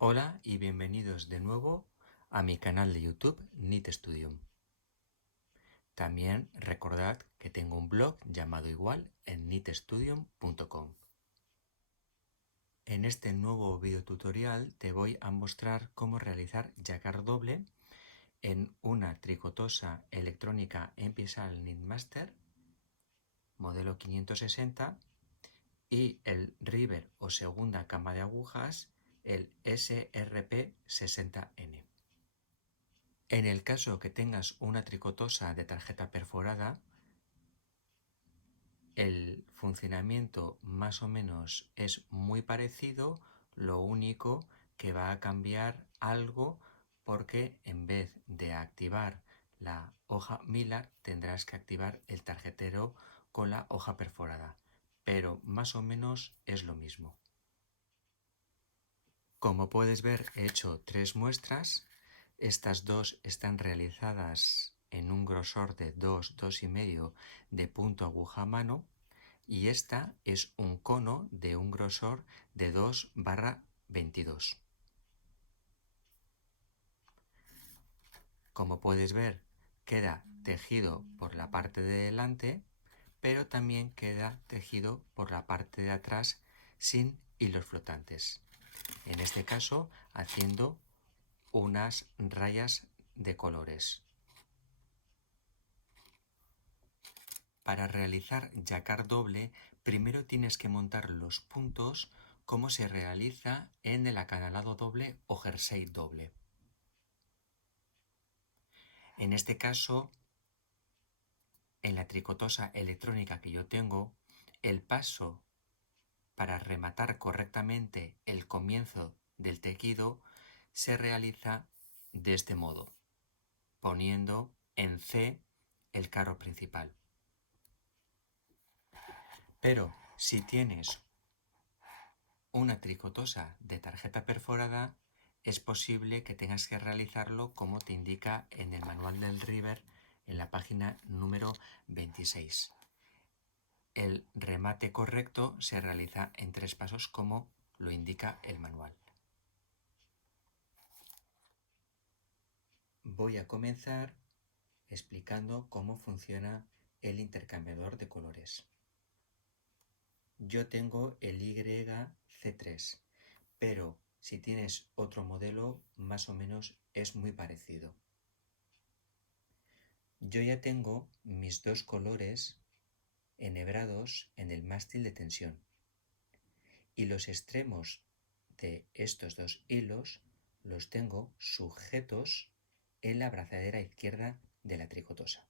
Hola y bienvenidos de nuevo a mi canal de YouTube Knit Studium. También recordad que tengo un blog llamado igual en knitstudium.com. En este nuevo video tutorial te voy a mostrar cómo realizar jacquard doble en una tricotosa electrónica Empiesal Knitmaster modelo 560 y el River o segunda cama de agujas el SRP 60N. En el caso que tengas una tricotosa de tarjeta perforada, el funcionamiento más o menos es muy parecido, lo único que va a cambiar algo porque en vez de activar la hoja Millar tendrás que activar el tarjetero con la hoja perforada, pero más o menos es lo mismo. Como puedes ver, he hecho 3 muestras. Estas dos están realizadas en un grosor de 2,2,5 de punto aguja a mano y esta es un cono de un grosor de 2/22. Como puedes ver, queda tejido por la parte de delante, pero también queda tejido por la parte de atrás sin hilos flotantes. En este caso, haciendo unas rayas de colores. Para realizar jacquard doble, primero tienes que montar los puntos como se realiza en el acanalado doble o jersey doble. En este caso, en la tricotosa electrónica que yo tengo, el paso para rematar correctamente el comienzo del tejido se realiza de este modo, poniendo en C el carro principal. Pero si tienes una tricotosa de tarjeta perforada, es posible que tengas que realizarlo como te indica en el manual del River en la página número 26. El remate correcto se realiza en 3 pasos como lo indica el manual. Voy a comenzar explicando cómo funciona el intercambiador de colores. Yo tengo el YC3, pero si tienes otro modelo, más o menos es muy parecido. Yo ya tengo mis 2 colores enhebrados en el mástil de tensión y los extremos de estos 2 hilos los tengo sujetos en la brazadera izquierda de la tricotosa.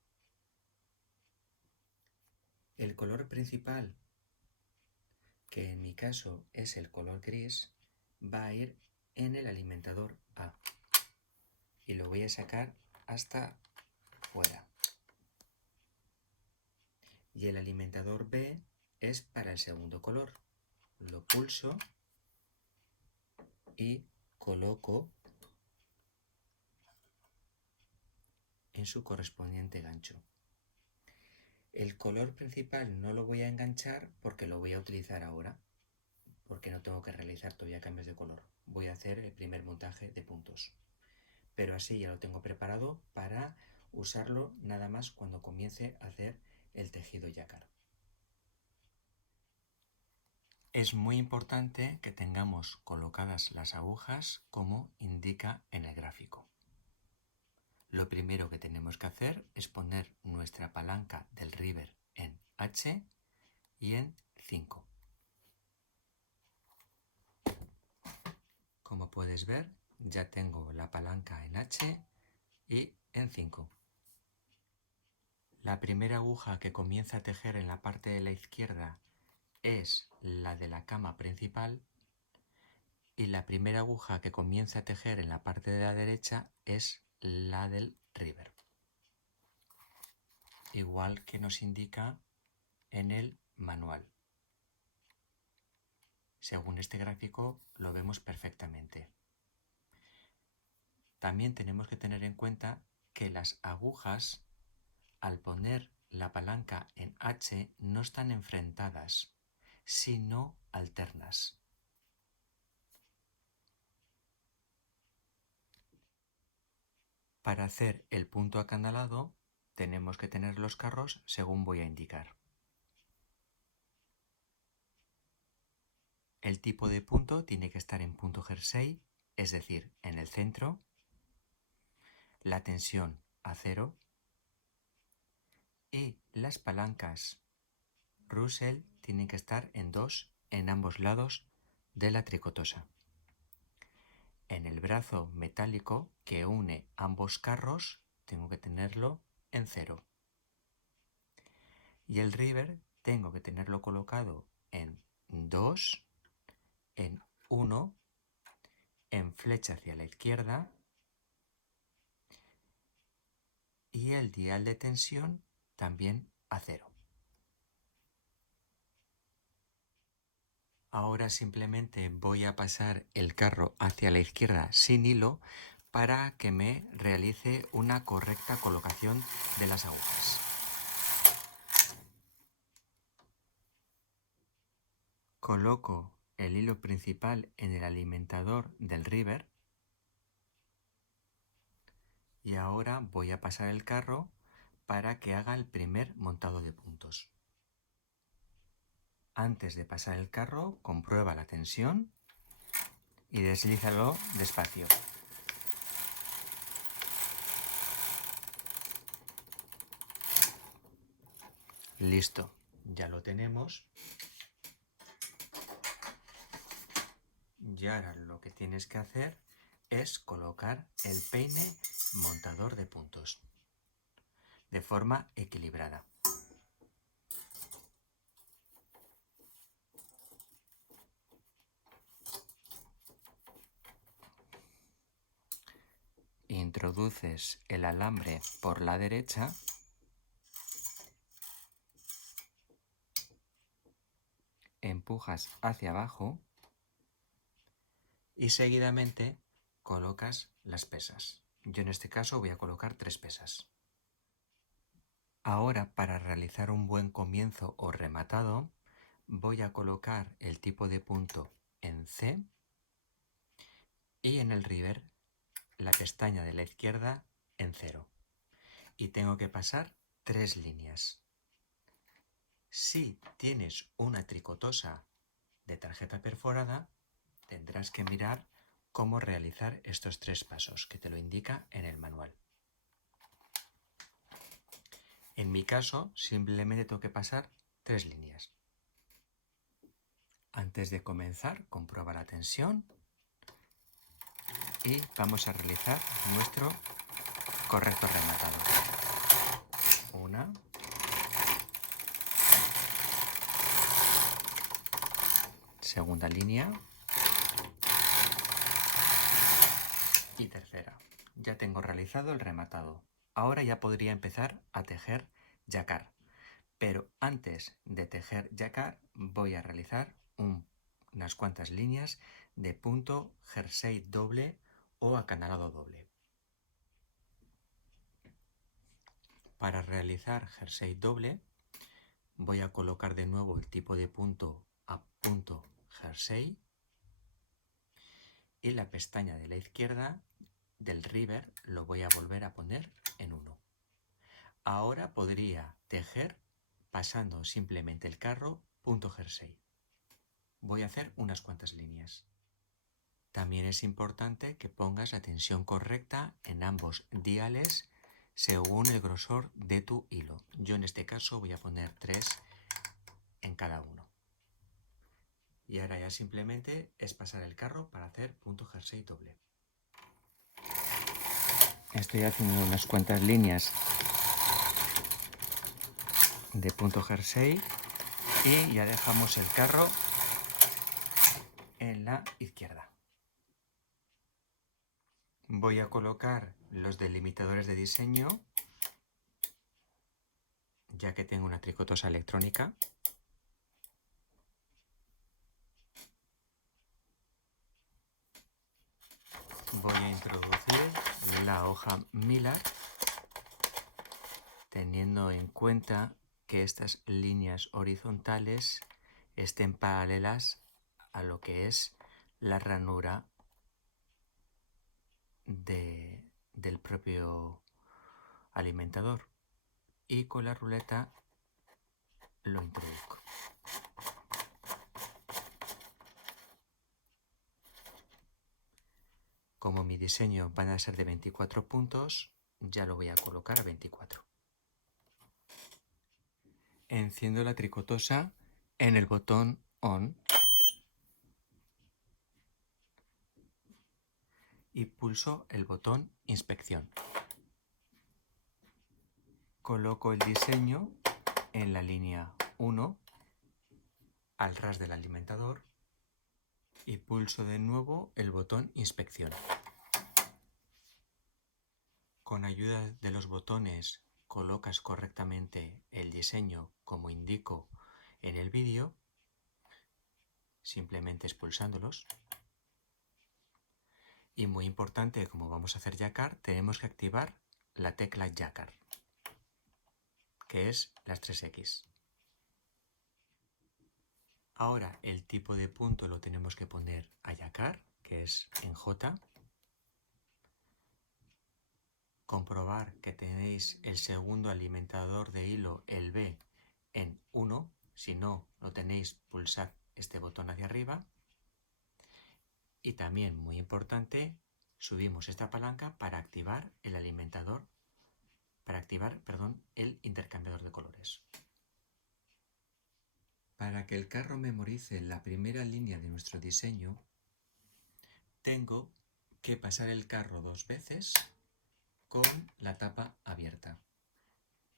El color principal, que en mi caso es el color gris, va a ir en el alimentador A y lo voy a sacar hasta fuera. Y el alimentador B es para el segundo color. Lo pulso y coloco en su correspondiente gancho. El color principal no lo voy a enganchar porque lo voy a utilizar ahora, porque no tengo que realizar todavía cambios de color. Voy a hacer el primer montaje de puntos. Pero así ya lo tengo preparado para usarlo nada más cuando comience a hacer el tejido jacquard. Es muy importante que tengamos colocadas las agujas como indica en el gráfico. Lo primero que tenemos que hacer es poner nuestra palanca del River en H y en 5. Como puedes ver, ya tengo la palanca en H y en 5. La primera aguja que comienza a tejer en la parte de la izquierda es la de la cama principal y la primera aguja que comienza a tejer en la parte de la derecha es la del River, igual que nos indica en el manual. Según este gráfico lo vemos perfectamente. También tenemos que tener en cuenta que las agujas, al poner la palanca en H, no están enfrentadas, sino alternas. Para hacer el punto acanalado tenemos que tener los carros según voy a indicar. El tipo de punto tiene que estar en punto jersey, es decir, en el centro. La tensión a 0. Y las palancas Russell tienen que estar en 2 en ambos lados de la tricotosa. En el brazo metálico que une ambos carros tengo que tenerlo en 0. Y el river tengo que tenerlo colocado en 2, en 1, en flecha hacia la izquierda, y el dial de tensión también a 0. Ahora simplemente voy a pasar el carro hacia la izquierda sin hilo para que me realice una correcta colocación de las agujas. Coloco el hilo principal en el alimentador del river y ahora voy a pasar el carro para que haga el primer montado de puntos. Antes de pasar el carro, comprueba la tensión y deslízalo despacio. Listo, ya lo tenemos. Y ahora lo que tienes que hacer es colocar el peine montador de puntos de forma equilibrada. Introduces el alambre por la derecha empujas hacia abajo y seguidamente colocas las pesas. Yo en este caso voy a colocar 3 pesas. Ahora, para realizar un buen comienzo o rematado, voy a colocar el tipo de punto en C y en el river la pestaña de la izquierda en 0. Y tengo que pasar 3 líneas. Si tienes una tricotosa de tarjeta perforada, tendrás que mirar cómo realizar estos 3 pasos que te lo indica en el manual. En mi caso, simplemente tengo que pasar 3 líneas. Antes de comenzar, comprueba la tensión y vamos a realizar nuestro correcto rematado. Una, segunda línea y tercera. Ya tengo realizado el rematado. Ahora ya podría empezar a tejer jacquard. Pero antes de tejer jacquard voy a realizar unas cuantas líneas de punto jersey doble o acanalado doble. Para realizar jersey doble voy a colocar de nuevo el tipo de punto a punto jersey y la pestaña de la izquierda del river lo voy a volver a poner en 1. Ahora podría tejer pasando simplemente el carro punto jersey. Voy a hacer unas cuantas líneas. También es importante que pongas la tensión correcta en ambos diales según el grosor de tu hilo. Yo en este caso voy a poner 3 en cada uno. Y ahora ya simplemente es pasar el carro para hacer punto jersey doble. Estoy haciendo unas cuantas líneas de punto jersey y ya dejamos el carro en la izquierda. Voy a colocar los delimitadores de diseño, ya que tengo una tricotosa electrónica. Voy a introducir la hoja Millar, teniendo en cuenta que estas líneas horizontales estén paralelas a lo que es la ranura del propio alimentador y con la ruleta lo introduzco. Como mi diseño van a ser de 24 puntos, ya lo voy a colocar a 24. Enciendo la tricotosa en el botón ON y pulso el botón Inspección. Coloco el diseño en la línea 1 al ras del alimentador y pulso de nuevo el botón Inspección. Con ayuda de los botones colocas correctamente el diseño como indico en el vídeo, simplemente expulsándolos. Y muy importante, como vamos a hacer Jacquard, tenemos que activar la tecla Jacquard, que es las 3X. Ahora el tipo de punto lo tenemos que poner a Jacquard, que es en J. Comprobar que tenéis el segundo alimentador de hilo, el B, en 1. Si no lo tenéis, pulsad este botón hacia arriba. Y también, muy importante, subimos esta palanca para activar el alimentador, el intercambiador de colores. Para que el carro memorice la primera línea de nuestro diseño, tengo que pasar el carro 2 veces con la tapa abierta.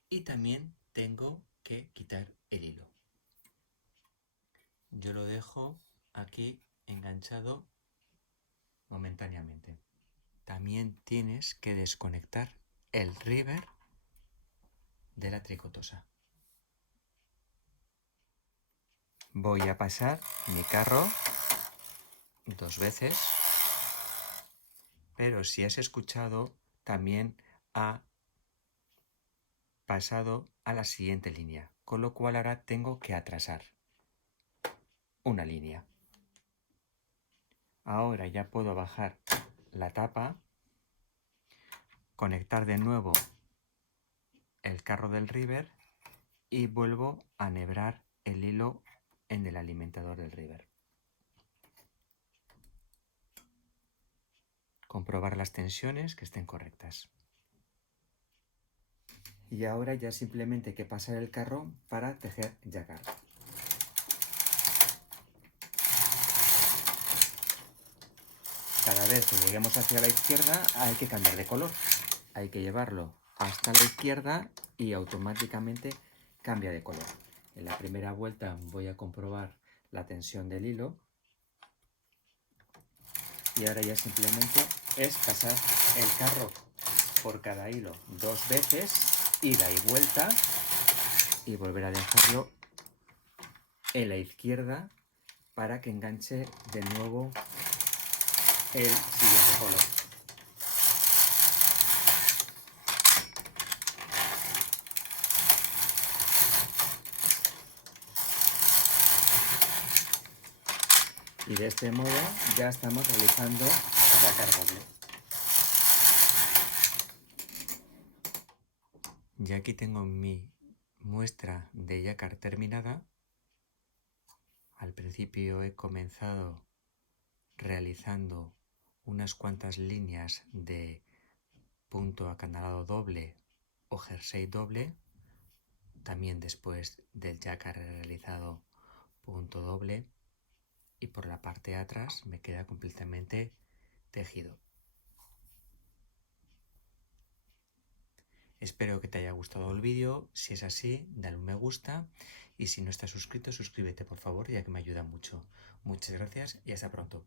Y también tengo que quitar el hilo. Yo lo dejo aquí enganchado momentáneamente. También tienes que desconectar el river de la tricotosa. Voy a pasar mi carro 2 veces, pero si has escuchado, también ha pasado a la siguiente línea, con lo cual ahora tengo que atrasar una línea. Ahora ya puedo bajar la tapa, conectar de nuevo el carro del river y vuelvo a enhebrar el hilo en el alimentador del river. Comprobar las tensiones que estén correctas. Y ahora ya simplemente hay que pasar el carro para tejer Jacquard. Cada vez que lleguemos hacia la izquierda hay que cambiar de color. Hay que llevarlo hasta la izquierda y automáticamente cambia de color. En la primera vuelta voy a comprobar la tensión del hilo. Y ahora ya simplemente es pasar el carro por cada hilo 2 veces, ida y vuelta, y volver a dejarlo en la izquierda para que enganche de nuevo el siguiente color. Y de este modo ya estamos realizando Jacquard doble. Ya aquí tengo mi muestra de Jacquard terminada. Al principio he comenzado realizando unas cuantas líneas de punto acanalado doble o jersey doble. También después del Jacquard he realizado punto doble y por la parte de atrás me queda completamente tejido. Espero que te haya gustado el vídeo. Si es así, dale un me gusta y si no estás suscrito, suscríbete por favor, ya que me ayuda mucho. Muchas gracias y hasta pronto.